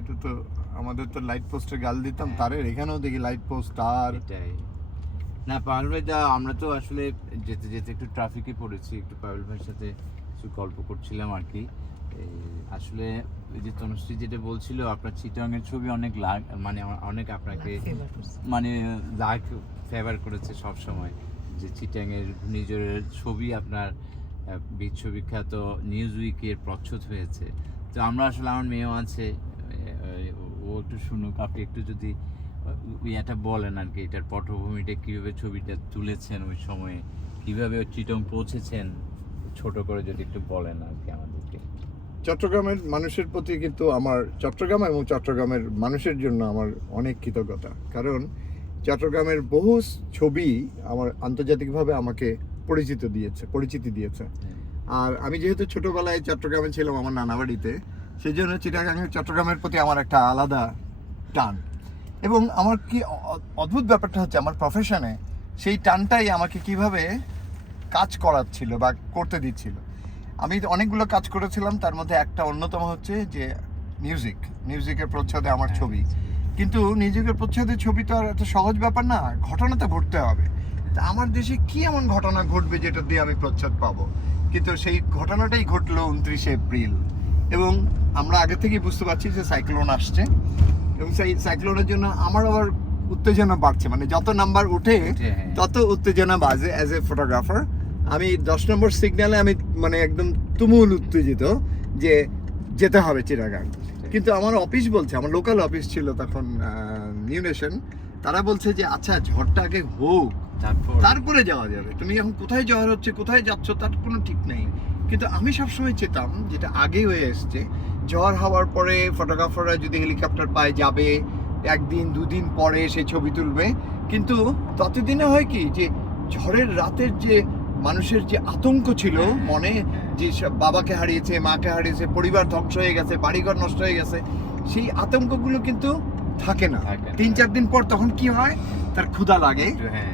এটা তো আমাদের তো লাইট পোস্টে গাল দিতাম তারের, এখানেও দেখি লাইট পোস্ট তার। এটাই না পায়েল ভাই, আমরা তো আসলে যেতে যেতে একটু ট্রাফিকে পড়েছি, একটু পায়েল ভাইয়ের সাথে কিছু গল্প করছিলাম আর কি। আসলে ওই যে তনুশ্রী যেটা বলছিল, আপনার চিটাগাংয়ের ছবি অনেক মানে অনেক আপনাকে মানে লাইক ফেভার করেছে সব সময়, যে চিটাগাংয়ের ঘূর্ণিঝড়ের ছবি আপনার বিশ্ববিখ্যাত নিউজ উইকের প্রচ্ছদ হয়েছে। তো আমরা আসলে, আমার মেয়েও আছে, ও একটু শুনুক, আপনি একটু যদি এটা বলেন আর কি, এটার পটভূমিটা কীভাবে ছবিটা তুলেছেন, ওই সময়ে কীভাবে চিটাগাং পৌঁছেছেন, ছোট করে যদি একটু বলেন আর কি আমাদেরকে। চট্টগ্রামের মানুষের প্রতি কিন্তু আমার, চট্টগ্রাম এবং চট্টগ্রামের মানুষের জন্য আমার অনেক কৃতজ্ঞতা, কারণ চট্টগ্রামের বহু ছবি আমার আন্তর্জাতিকভাবে আমাকে পরিচিতি দিয়েছে। আর আমি যেহেতু ছোটবেলায় চট্টগ্রামে ছিলাম আমার নানা বাড়িতে, সেই জন্য চট্টগ্রামের প্রতি আমার একটা আলাদা টান। এবং আমার কি অদ্ভুত ব্যাপারটা হচ্ছে, আমার প্রফেশনে সেই টানটাই আমাকে কিভাবে কাজ করাচ্ছিল বা করতে দিচ্ছিল। আমি অনেকগুলো কাজ করেছিলাম, তার মধ্যে একটা অন্যতম হচ্ছে যে মিউজিকের প্রচ্ছদে আমার ছবি। কিন্তু মিউজিকের প্রচ্ছদে ছবি তো আর এত সহজ ব্যাপার না, ঘটনা তো ঘটতে হবে। তা আমার দেশে কি এমন ঘটনা ঘটবে যেটা দিয়ে আমি প্রচ্ছদ পাবো? কিন্তু সেই ঘটনাটাই ঘটলো 29শে এপ্রিল, এবং আমরা আগে থেকেই বুঝতে পারছি যে সাইক্লোন আসছে, এবং সেই সাইক্লোনের জন্য আমার আবার উত্তেজনা বাড়ছে, মানে যত নাম্বার উঠে তত উত্তেজনা বাজে। অ্যাজ এ ফটোগ্রাফার আমি 10 নম্বর সিগন্যালে আমি মানে একদম তুমুল উত্তেজিত যে যেতে হবে চিটাগাং। কিন্তু আমার অফিস বলছে, আমার লোকাল অফিস ছিল তখন নিউ নেশন, তারা বলছে যে আচ্ছা ঝড়টা আগে হোক তারপরে যাওয়া যাবে, তুমি এখন কোথায় ঝড় হচ্ছে কোথায় যাচ্ছ তার কোনো ঠিক নেই। কিন্তু আমি সবসময় চেতাম যেটা আগে হয়ে এসছে, ঝড় হওয়ার পরে ফটোগ্রাফাররা যদি হেলিকপ্টার পায় যাবে, একদিন দুদিন পরে সে ছবি তুলবে। কিন্তু ততদিনে হয় কি, যে ঝড়ের রাতের যে মানুষের যে আতঙ্ক ছিল মনে, যে বাবাকে হারিয়েছে, মাকে হারিয়েছে, পরিবার ধ্বংস হয়ে গেছে, বাড়িঘর নষ্ট হয়ে গেছে, সেই আতঙ্কগুলো কিন্তু থাকে না। 3-4 দিন পর তখন কি হয়, তার ক্ষুধা লাগে,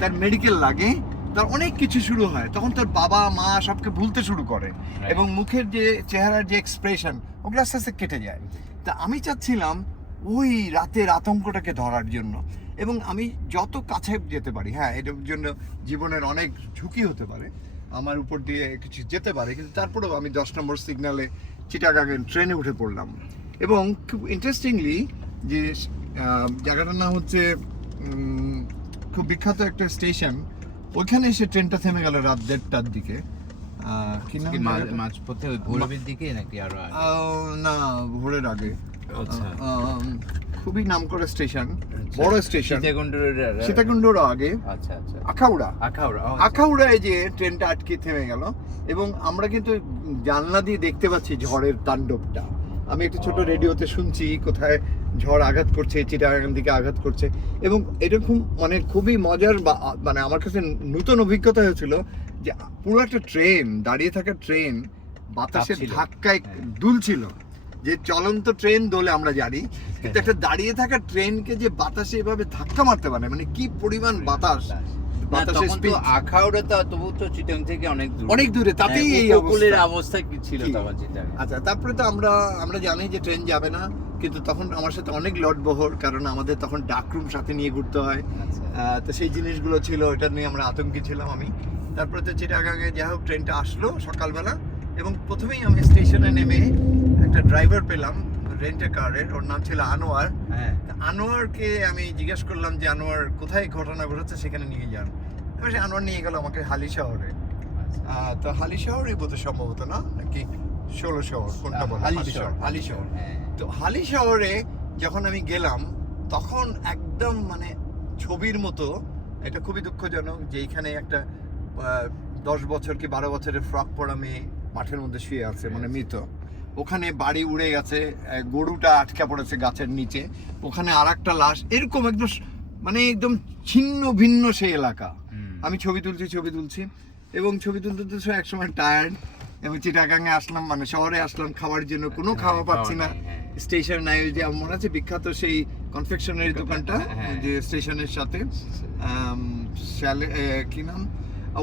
তার মেডিকেল লাগে, তার অনেক কিছু শুরু হয়, তখন তার বাবা মা সবকে ভুলতে শুরু করে, এবং মুখের যে চেহারার যে এক্সপ্রেশন ওগুলো আস্তে আস্তে কেটে যায়। তা আমি চাচ্ছিলাম ওই রাতের আতঙ্কটাকে ধরার জন্য, এবং আমি যত কাছে যেতে পারি, হ্যাঁ এটার জন্য জীবনের অনেক ঝুঁকি হতে পারে, আমার উপর দিয়ে কিছু যেতে পারে, কিন্তু তারপরেও আমি 10 নম্বর সিগন্যালে চিটাগাং ট্রেনে উঠে পড়লাম। এবং খুব ইন্টারেস্টিংলি যে জায়গাটার নাম হচ্ছে খুব বিখ্যাত একটা স্টেশন, ওইখানে এসে ট্রেনটা থেমে গেল রাত 1:30টার দিকে। কি নাম, মাঝপথে ওই ভোরের দিকে নাকি আরো না ভোরের আগে। খুবই নাম করে স্টেশন, বড় স্টেশন, সীতাকুণ্ডের আগে। আচ্ছা আচ্ছা, আখাউড়ায় যে ট্রেনটা আটকে থেমে গেল, এবং আমরা কিন্তু জানলা দিয়ে দেখতে পাচ্ছি ঝড়ের তাণ্ডবটা। আমি একটা ছোট রেডিওতে শুনছি কোথায় ঝড় আঘাত করছে, চিটাগাং দিকে আঘাত করছে, এবং এটা খুব মানে খুবই মজার, মানে আমার কাছে নতুন অভিজ্ঞতা হয়েছিল যে পুরো একটা ট্রেন, দাঁড়িয়ে থাকা ট্রেন বাতাসের ধাক্কায় দুলছিল। যে চলন্ত ট্রেন দোলে আমরা জানি, কিন্তু একটা দাঁড়িয়ে থাকা ট্রেনকে যে বাতাসে এভাবে ধাক্কা মারতে পারে, মানে কি পরিমাণ বাতাস। আখাউড়া তো তবু তো চিটাগাং থেকে অনেক দূরে, তাতেই এই অবস্থা কি ছিল তখন চিটাগাং। আচ্ছা, তারপরে তো আমরা জানি যে ট্রেন যাবে না, কিন্তু তখন আমার সাথে অনেক লটবহর, কারণ আমাদের তখন ডাকরুম সাথে নিয়ে ঘুরতে হয়। তো সেই জিনিসগুলো ছিল, এটা নিয়ে আমরা আতঙ্কে ছিলাম আমি। তারপরে তো চিটাগাংয়ে যাই হোক ট্রেনটা আসলো সকালবেলা, এবং প্রথমেই আমি স্টেশনে নেমে একটা ড্রাইভার পেলাম রেন্টে কারের, ওর নাম ছিল আনোয়ার। আনোয়ারকে আমি জিজ্ঞেস করলাম যে আনোয়ার কোথায় ঘটনা ঘটেছে সেখানে নিয়ে যান। এবার সে আনোয়ার নিয়ে গেল আমাকে হালি শহরে। তো হালি শহরই বোধ সম্ভবত, না নাকি 16 শহর, কোনটা বলে? হালি শহর। তো হালি শহরে যখন আমি গেলাম তখন একদম মানে ছবির মতো, এটা খুবই দুঃখজনক যে এখানে একটা 10 বছর কি 12 বছরের ফ্রক পরা মেয়ে মাঠের মধ্যে শুয়ে আছে, মানে মৃত। ওখানে বাড়ি উড়ে গেছে, গরুটা আটকা পড়েছে গাছের নিচে, ওখানে আর একটা লাশ, এরকম একদম মানে একদম ছিন্ন ভিন্ন সেই এলাকা। আমি ছবি তুলছি, এবং ছবি তুলতে এক সময় টায়ার্ড, এবং চিটাগাংয়ে আসলাম, মানে শহরে আসলাম খাওয়ার জন্য, কোনো খাওয়া পাচ্ছি না, স্টেশন নাই। ওই যে মনে আছে বিখ্যাত সেই কনফেকশনারি দোকানটা যে স্টেশনের সাথে, কি নাম,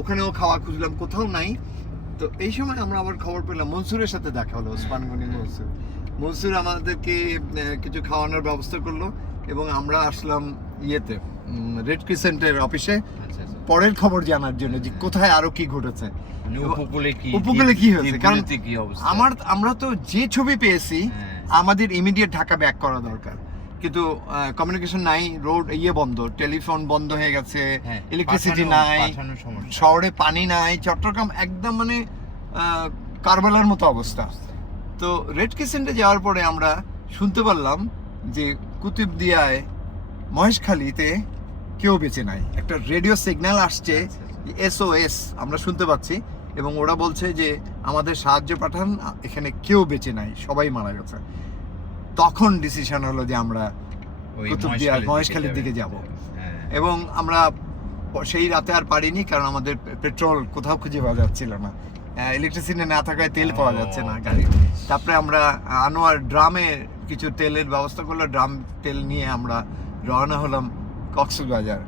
ওখানেও খাওয়া খুঁজলাম, কোথাও নাই। তো এই সময় আমরা আবার খবর পেলাম মনসুরের সাথে দেখা হলো, ওসমান গনি মনসুর আমাদেরকে কিছু খাওয়ানোর ব্যবস্থা করলো এবং আমরা আসলাম ইয়েতে রেড ক্রিসেন্টের অফিসে আচ্ছা আচ্ছা পরের খবর জানার জন্য যে কোথায় আরো কি ঘটেছে, মানে উপকূলে কি হয়েছে। কারণ দ্বীপগুলোতে কি অবস্থা? আমরা তো যে ছবি পেয়েছি হ্যাঁ। আমাদের ইমিডিয়েট ঢাকা ব্যাক করা দরকার, কিন্তু কমিউনিকেশন নাই, রোড বন্ধ, টেলিফোন বন্ধ হয়ে গেছে, হ্যাঁ, ইলেকট্রিসিটি পাঠানো- নাই, পাঠানোর সমস্যা। শহরে পানি নাই, চট্টগ্রাম একদম মানে কারবালার মতো অবস্থা। তো রেড ক্রিসেন্টে যাওয়ার পরে আমরা শুনতে পারলাম যে কুতুবদিয়ায় মহেশখালীতে কেউ বেঁচে নাই, একটা রেডিও সিগন্যাল আসছে SOS আমরা শুনতে পাচ্ছি এবং ওরা বলছে যে আমাদের সাহায্য পাঠান, এখানে কেউ বেঁচে নাই, সবাই মারা গেছে। তখন ডিসিশন হলো যে আমরা ওই কুতুবদিয়া মহেশখালীর দিকে যাব হ্যাঁ। এবং আমরা সেই রাতে আর পারিনি, কারণ আমাদের পেট্রোল কোথাও খুঁজে পাওয়া যাচ্ছিল না, ইলেকট্রিসিটি না থাকায় তেল পাওয়া যাচ্ছে না গাড়ি। তারপরে আমরা আনোয়ার ড্রামে কিছু তেলের ব্যবস্থা করলো, ড্রাম তেল নিয়ে আমরা রওনা হলাম কক্সবাজার।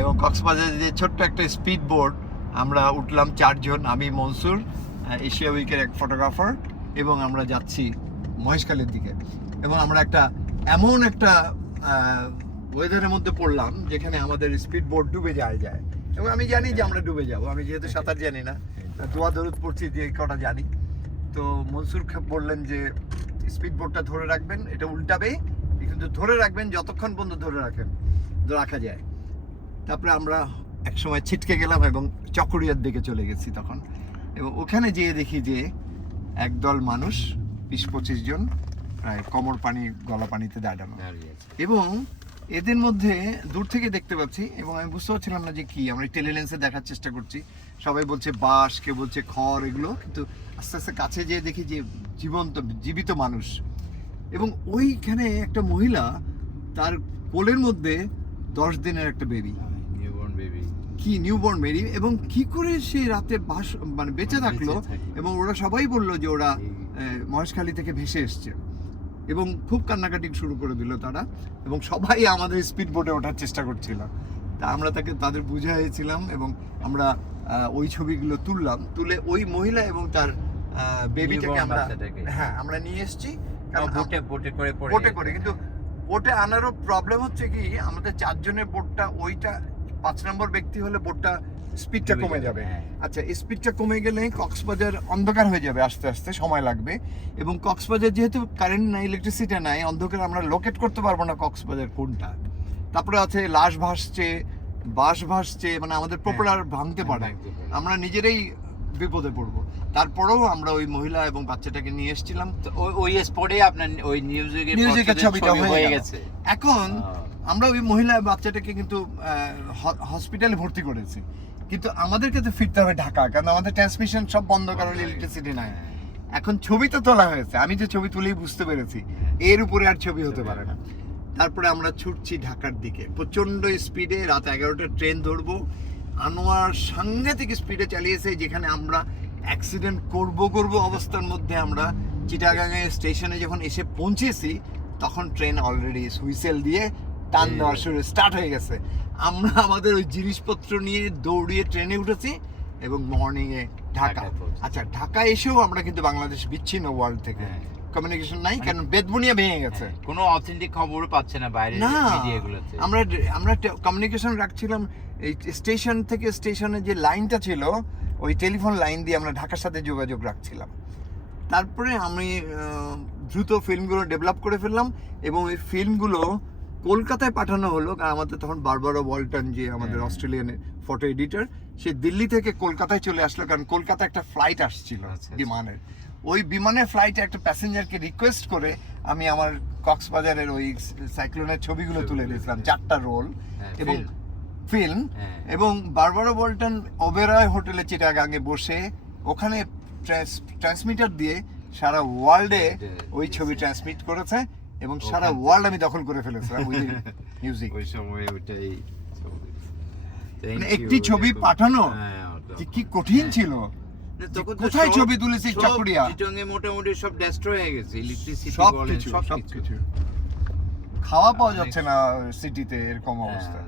এবং কক্সবাজারে যে ছোট্ট একটা স্পিড বোট আমরা উঠলাম 4 জন, আমি, মনসুর, এশিয়া উইকের এক ফটোগ্রাফার, এবং আমরা যাচ্ছি মহেশখালীর দিকে। এবং আমরা এমন একটা ওয়েদারের মধ্যে পড়লাম যেখানে আমাদের স্পিড বোট ডুবে যায় এবং আমি জানি যে আমরা ডুবে যাব, আমি যেহেতু সাঁতার জানি না, দোয়া দরুদ পড়ছি যে কটা জানি। তো মনসুর বললেন যে স্পিড বোটটা ধরে রাখবেন, এটা উল্টাবে কিন্তু ধরে রাখবেন যতক্ষণ পর্যন্ত রাখা যায়। তারপরে আমরা একসময় ছিটকে গেলাম এবং চকরিয়ার দিকে চলে গেছি তখন, এবং ওখানে যেয়ে দেখি যে একদল মানুষ 20-25 জন প্রায় কোমর পানি গলা পানিতে দাঁড়ানো, এবং এদের মধ্যে দূর থেকে দেখতে পাচ্ছি এবং আমি বুঝতে পারছিলাম না যে কি, আমরা টেলিলেন্সে দেখার চেষ্টা করছি, সবাই বলছে বাঁশ, কেউ বলছে খড়, এগুলো, কিন্তু আস্তে আস্তে কাছে যেয়ে দেখি যে জীবিত মানুষ। এবং ওইখানে একটা মহিলা, তার কোলের মধ্যে 10 দিনের একটা বেবি, নিউবর্ন বেবি, এবং কি করে সে রাতে মানে বেঁচে থাকলো। এবং ওরা সবাই বললো যে ওরা মহেশখালী থেকে ভেসে এসছে, এবং খুব কান্নাকাটি শুরু করে দিল তারা, এবং সবাই আমাদের স্পিড বোটে ওঠার চেষ্টা করছিল। তা আমরা তাদের বুঝাইছিলাম এবং আমরা ওই ছবিগুলো তুলে ওই মহিলা এবং তার বেবিটাকে আমরা নিয়ে এসেছি। বোটে করে, কিন্তু বোটে আনারও প্রবলেম হচ্ছে কি, আমাদের 4 জনের বোটটা, ওইটা 5 নম্বর ব্যক্তি হলে বোটটা স্পিডটা কমে যাবে। আচ্ছা, স্পিডটা কমে গেলে কক্সবাজার অন্ধকার হয়ে যাবে, আস্তে আস্তে সময় লাগবে, এবং কক্সবাজার যেহেতু কারেন্ট নাই, ইলেকট্রিসিটি নাই, অন্ধকার আমরা লোকেট করতে পারবো না কক্সবাজার কোনটা। তারপরে আছে লাশ ভাসছে, বাঁশ ভাসছে, মানে আমাদের প্রপার ভাঙতে পারে, আমরা নিজেরাই বিপদে পড়বো। তারপরেও আমরা ওই মহিলা এবং বাচ্চাটাকে নিয়ে এসেছিলাম। ওই স্পটে আপনার ওই মিউজিকের ছবিটা হয়ে গেছে। এখন আমরা ওই মহিলা বাচ্চাটাকে কিন্তু হসপিটালে ভর্তি করেছি, কিন্তু আমাদেরকে তো ফিরতে হবে ঢাকা, কারণ আমাদের ট্রান্সমিশন সব বন্ধ, কারণ ইলেকট্রিসিটি নাই। এখন ছবি তো তোলা হয়েছে, আমি যে ছবি তুলেই বুঝতে পেরেছি এর উপরে আর ছবি হতে পারে না। তারপরে আমরা ছুটছি ঢাকার দিকে প্রচন্ড স্পিডে, রাত 11টার ট্রেন ধরবো। আনোয়ার সাংঘাতিক স্পিডে চালিয়েছে, যেখানে আমরা অ্যাক্সিডেন্ট করব অবস্থার মধ্যে আমরা চিটাগাঙে স্টেশনে যখন এসে পৌঁছেছি, তখন ট্রেন অলরেডি হুইসেল দিয়ে টান দেওয়ার শুরু স্টার্ট হয়ে গেছে। আমরা আমাদের ওই জিনিসপত্র নিয়ে দৌড়িয়ে ট্রেনে উঠেছি এবং মর্নিং এ ঢাকা। আচ্ছা, ঢাকা এসেও আমরা কিন্তু বাংলাদেশ বিচ্ছিন্ন ওয়ার্ল্ড থেকে, কমিউনিকেশন নাই, কারণ বেদবুনিয়া ভেঙে গেছে, কোনো অথেন্টিক খবরও পাচ্ছে না বাইরে মিডিয়াগুলোতে। আমরা কমিউনিকেশন রাখছিলাম এই স্টেশন থেকে স্টেশনে, যে লাইনটা ছিল ওই টেলিফোন লাইন দিয়ে আমরা ঢাকার সাথে যোগাযোগ রাখছিলাম। তারপরে আমি দ্রুত ফিল্মগুলো ডেভেলপ করে ফেললাম এবং এই ফিল্মগুলো কলকাতায় পাঠানো হলো, কারণ আমাদের তখন বারবারা ওয়ালটন, যে আমাদের অস্ট্রেলিয়ান ফটো এডিটর, সে দিল্লি থেকে কলকাতায় চলে আসলো, কারণ কলকাতা একটা ফ্লাইট আসছিল বিমানের। ওই বিমানের ফ্লাইটে একটা প্যাসেঞ্জারকে রিকোয়েস্ট করে আমি আমার কক্সবাজারের ওই সাইক্লোনের ছবিগুলো তুলে দিয়েছিলাম, 4টা রোল এবং ফিল্ম। এবং বারবারা ওয়ালটন ওবেরয় হোটেলে চিটাগাঙে বসে ওখানে ট্রান্সমিটার দিয়ে সারা ওয়ার্ল্ডে ওই ছবি ট্রান্সমিট করেছে, এবং সারা ওয়ার্ল্ড আমি দখল করে ফেলেছিলাম ওই মিউজিক। ওই সময় ওটাই একটি ছবি পাঠানো যে কি কঠিন ছিল, কোথায় ছবি তুলেছি চকরিয়া, চিটাগাঙে মোটামুটি সব ডেস্ট্রয় হয়ে গেছে, ইলেকট্রিসিটি বলেন সবকিছু, খাওয়া পাওয়া যাচ্ছে না সিটিতে, এরকম অবস্থা।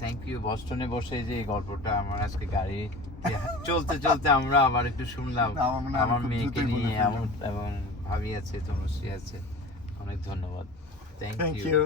Thank you. বস্টনে বসে যে এই গল্পটা আমার আজকে গাড়ি চলতে চলতে আমরা আবার একটু শুনলাম, আমার মেয়েকে নিয়ে এবং ভাবি আছে, তনুশ্রী আছে, অনেক ধন্যবাদ। Thank thank you. ইউ